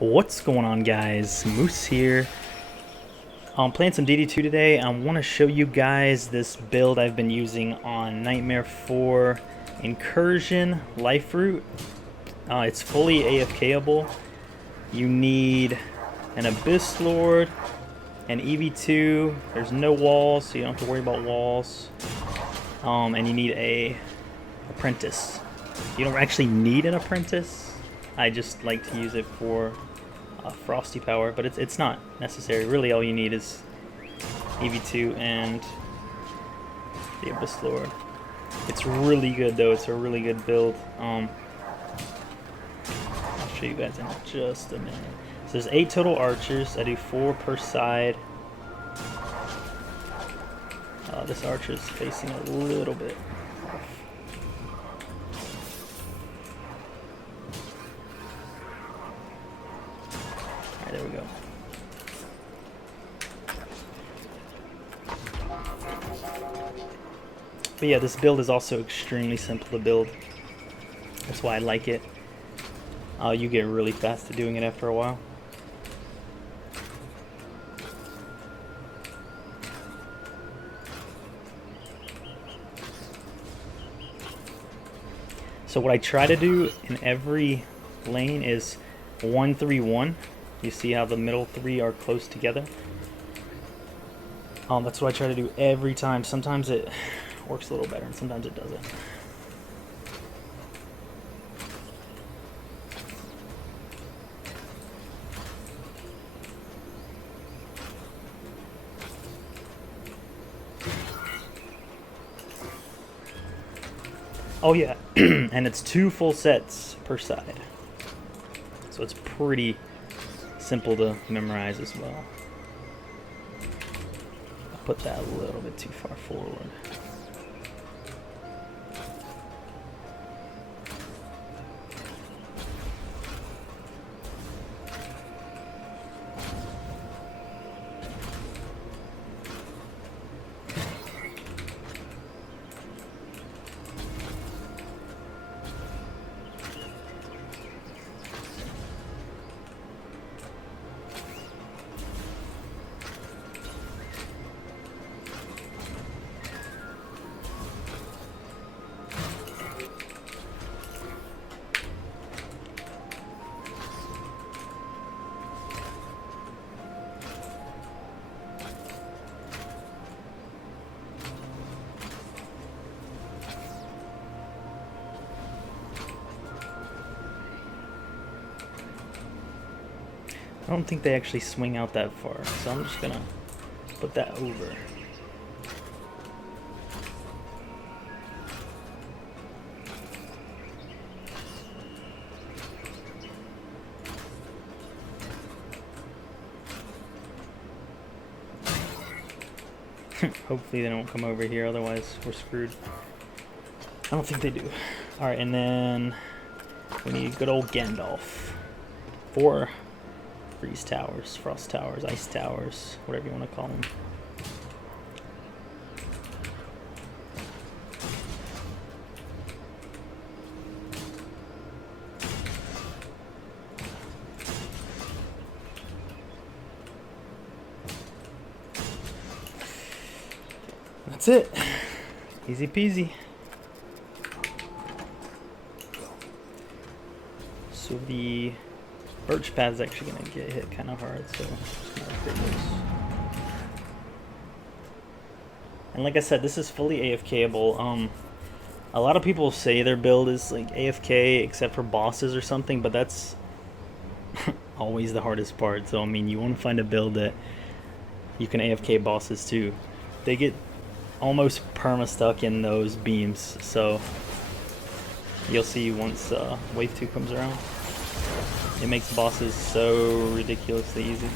What's going on, guys? Moose here. I'm playing some DD2 today. I want to show you guys this build I've been using on NM4 Incursion Liferoot. It's fully AFKable. You need an Abyss Lord, an EV2. There's no walls, so you don't have to worry about walls. And you need a apprentice. You don't actually need an apprentice. I just like to use it for frosty power, but it's not necessary. Really, all you need is EV2 and the Abyss Lord. It's really good, though. It's a really good build. I'll show you guys in just a minute. So there's 8 total archers. I do 4 per side. This archer is facing a little bit off. Alright, there we go. But yeah, this build is also extremely simple to build. That's why I like it. You get really fast at doing it after a while. So what I try to do in every lane is 1-3-1. You see how the middle 3 are close together? That's what I try to do every time. Sometimes it works a little better and sometimes it doesn't. Oh yeah, and it's 2 full sets per side. So it's pretty simple to memorize as well. I put that a little bit too far forward. I don't think they actually swing out that far, so I'm just gonna put that over. Hopefully they don't come over here, otherwise we're screwed. I don't think they do. Alright, and then we need good old Gandalf. 4 freeze towers, frost towers, ice towers, whatever you want to call them. That's it. Easy peasy. So the birch path is actually going to get hit kind of hard, so I'm just going to upgrade those. And like I said, this is fully AFKable. A lot of people say their build is like AFK except for bosses or something, but that's always the hardest part. So I mean, you want to find a build that you can AFK bosses too. They get almost perma-stuck in those beams, so you'll see once wave 2 comes around. It makes bosses so ridiculously easy.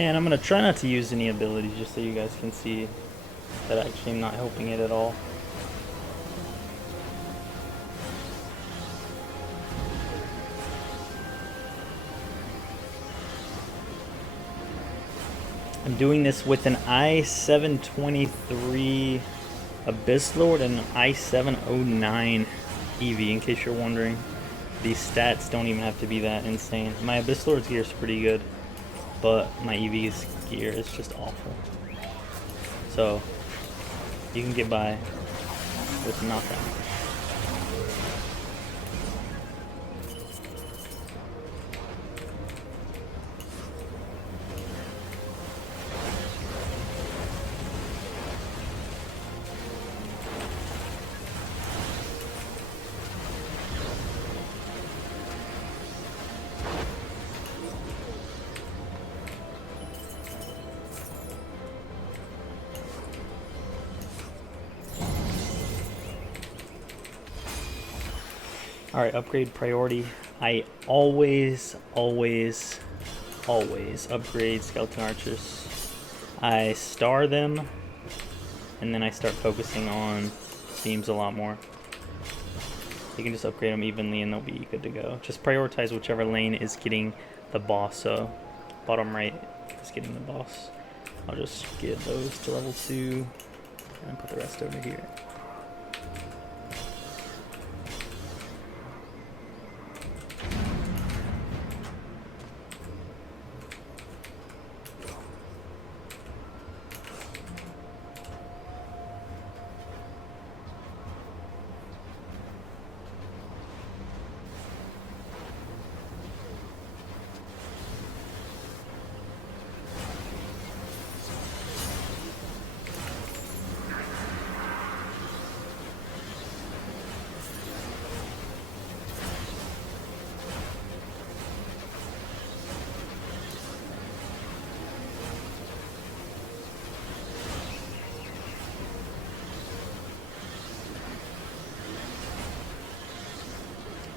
And I'm going to try not to use any abilities just so you guys can see that actually I'm not helping it at all. I'm doing this with an i723 Abyss Lord and an i709 EV, in case you're wondering. These stats don't even have to be that insane. My Abyss Lord's gear is pretty good, but my EV's gear is just awful. So, you can get by with not that much. Alright, upgrade priority. I always upgrade skeleton archers. I star them, and then I start focusing on beams a lot more. You can just upgrade them evenly and they'll be good to go. Just prioritize whichever lane is getting the boss. So bottom right is getting the boss. I'll just get those to level 2 and put the rest over here.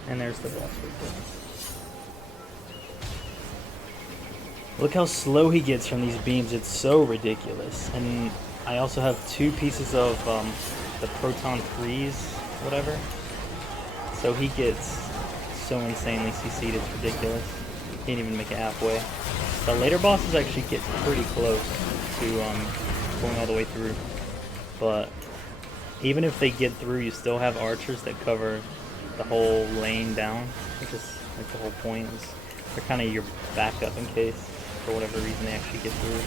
And there's the boss right there. Look how slow he gets from these beams. It's so ridiculous. And I also have 2 pieces of the proton freeze, whatever. So he gets so insanely CC'd, it's ridiculous. Can't even make it halfway. The later bosses actually get pretty close to going all the way through. But even if they get through, you still have archers that cover the whole lane down, which is like the whole point. Is they're kind of your backup in case, for whatever reason, they actually get through.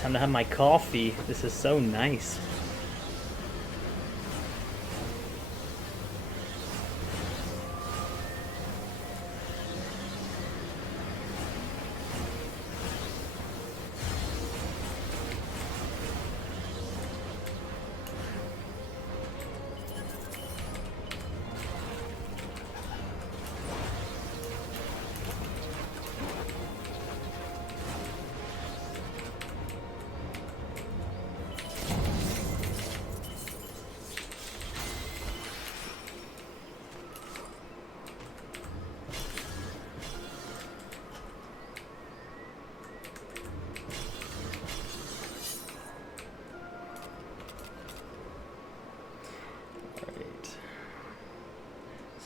Time to have my coffee. This is so nice.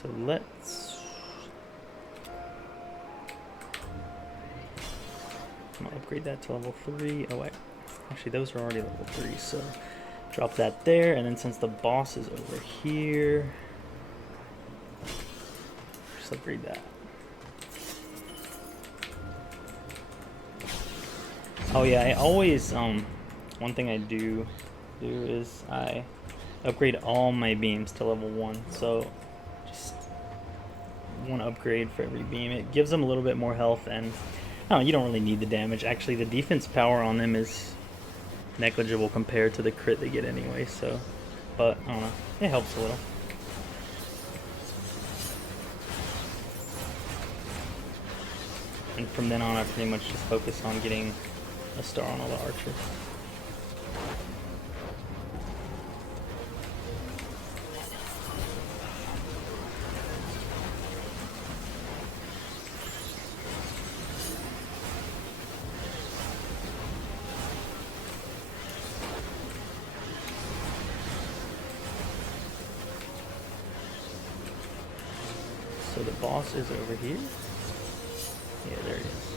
So let's... I'm gonna upgrade that to level 3. Oh wait, actually those are already level 3, so drop that there, and then since the boss is over here, just upgrade that. Oh yeah, I always, one thing I do is I upgrade all my beams to level 1, so just one upgrade for every beam. It gives them a little bit more health, and I don't know, you don't really need the damage. Actually, the defense power on them is negligible compared to the crit they get anyway, so, but I don't know, it helps a little. And from then on I pretty much just focus on getting a star on all the archers. So the boss is over here? Yeah, there it is.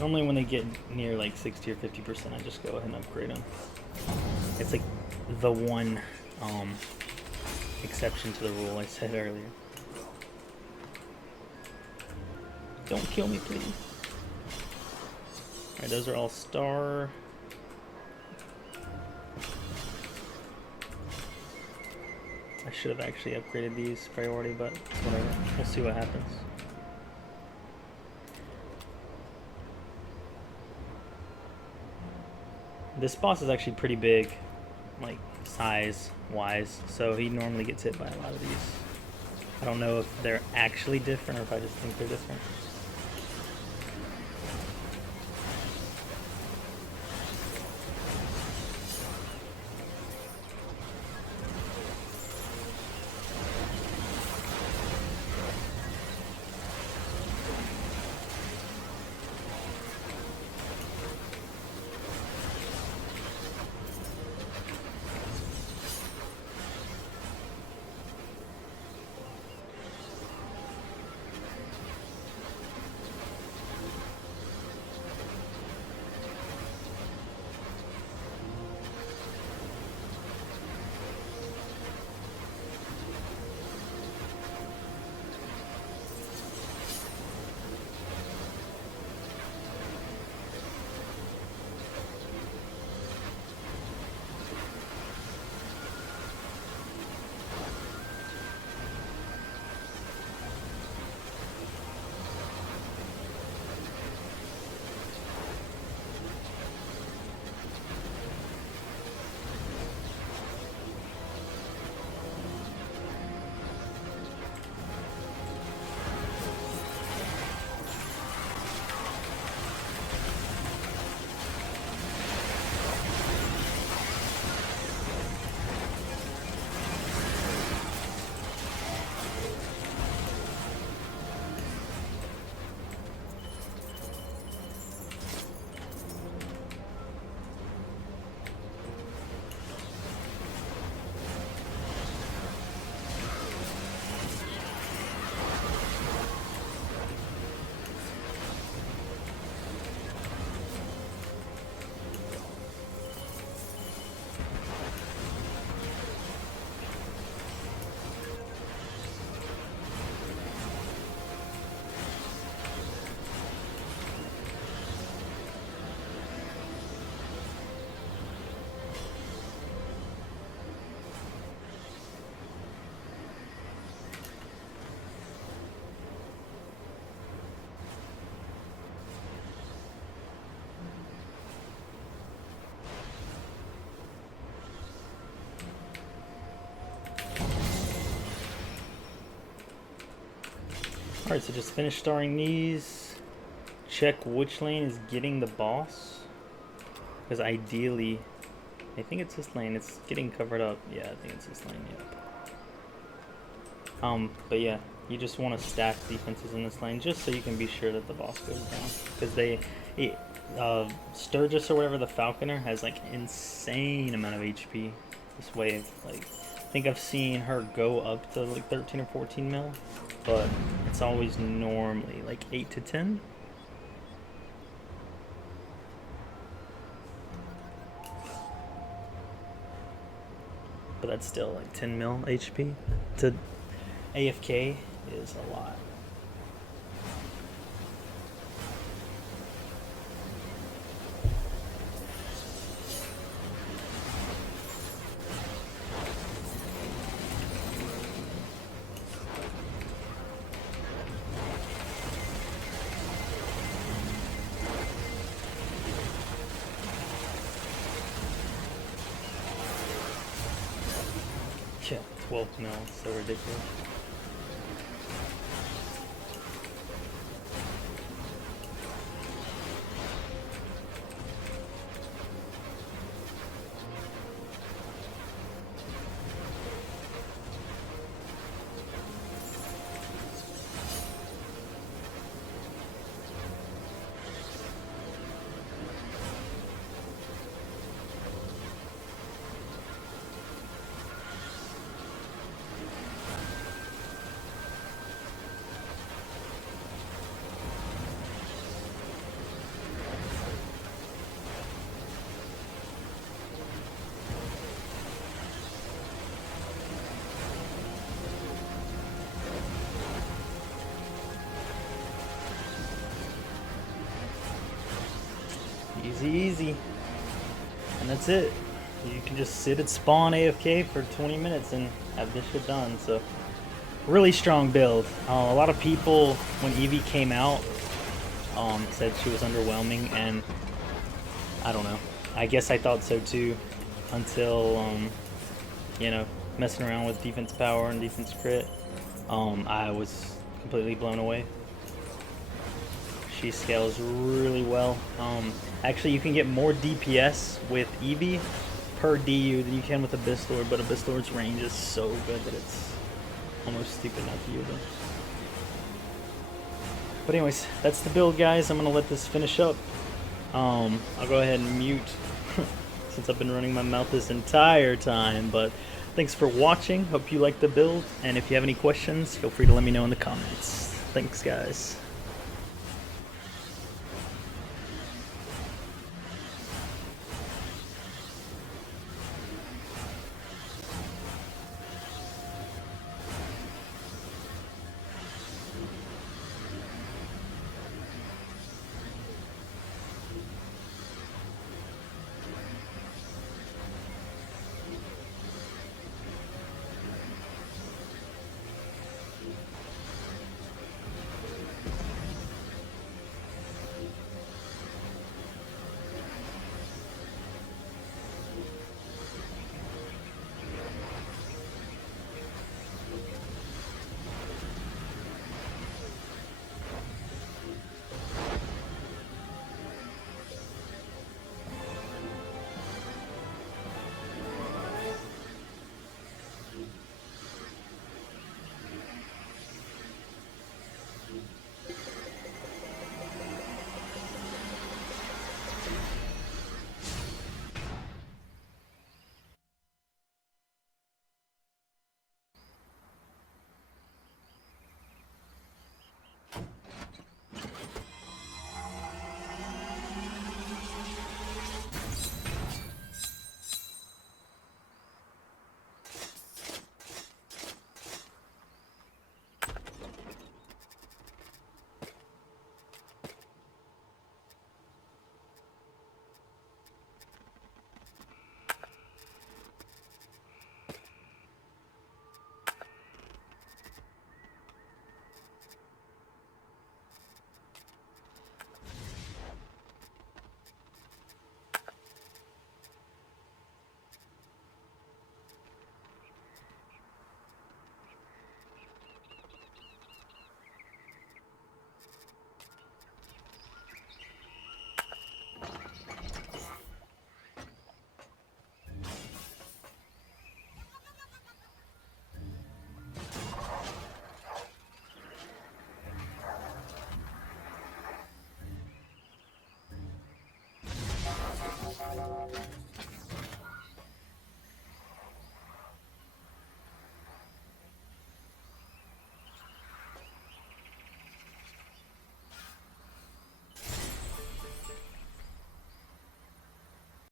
Normally when they get near like 60 or 50%, I just go ahead and upgrade them. It's like the one exception to the rule I said earlier. Don't kill me, please. Alright, those are all star. I should have actually upgraded these priority, but whatever. We'll see what happens. This boss is actually pretty big, like size-wise, so he normally gets hit by a lot of these. I don't know if they're actually different or if I just think they're different. Alright, so just finish starring these. Check which lane is getting the boss. Because ideally, I think it's this lane. It's getting covered up. Yeah, I think it's this lane, yeah. But yeah, you just want to stack defenses in this lane just so you can be sure that the boss goes down. Because Sturgis or whatever, the Falconer, has like insane amount of HP. This wave, like, I think I've seen her go up to like 13 or 14 mil, but it's always normally like 8 to 10. But that's still like 10 mil HP. To AFK is a lot. Yeah, 12 mil, so ridiculous. Easy, easy. And that's it. You can just sit at spawn AFK for 20 minutes and have this shit done. So, really strong build. A lot of people, when Eevee came out, said she was underwhelming, and I don't know. I guess I thought so too, until, you know, messing around with defense power and defense crit. I was completely blown away. She scales really well. Actually, you can get more DPS with Eevee per DU than you can with Abysslord, but Abysslord's range is so good that it's almost stupid not to use it. But anyways, that's the build, guys. I'm going to let this finish up. I'll go ahead and mute since I've been running my mouth this entire time, but thanks for watching. Hope you liked the build, and if you have any questions, feel free to let me know in the comments. Thanks, guys.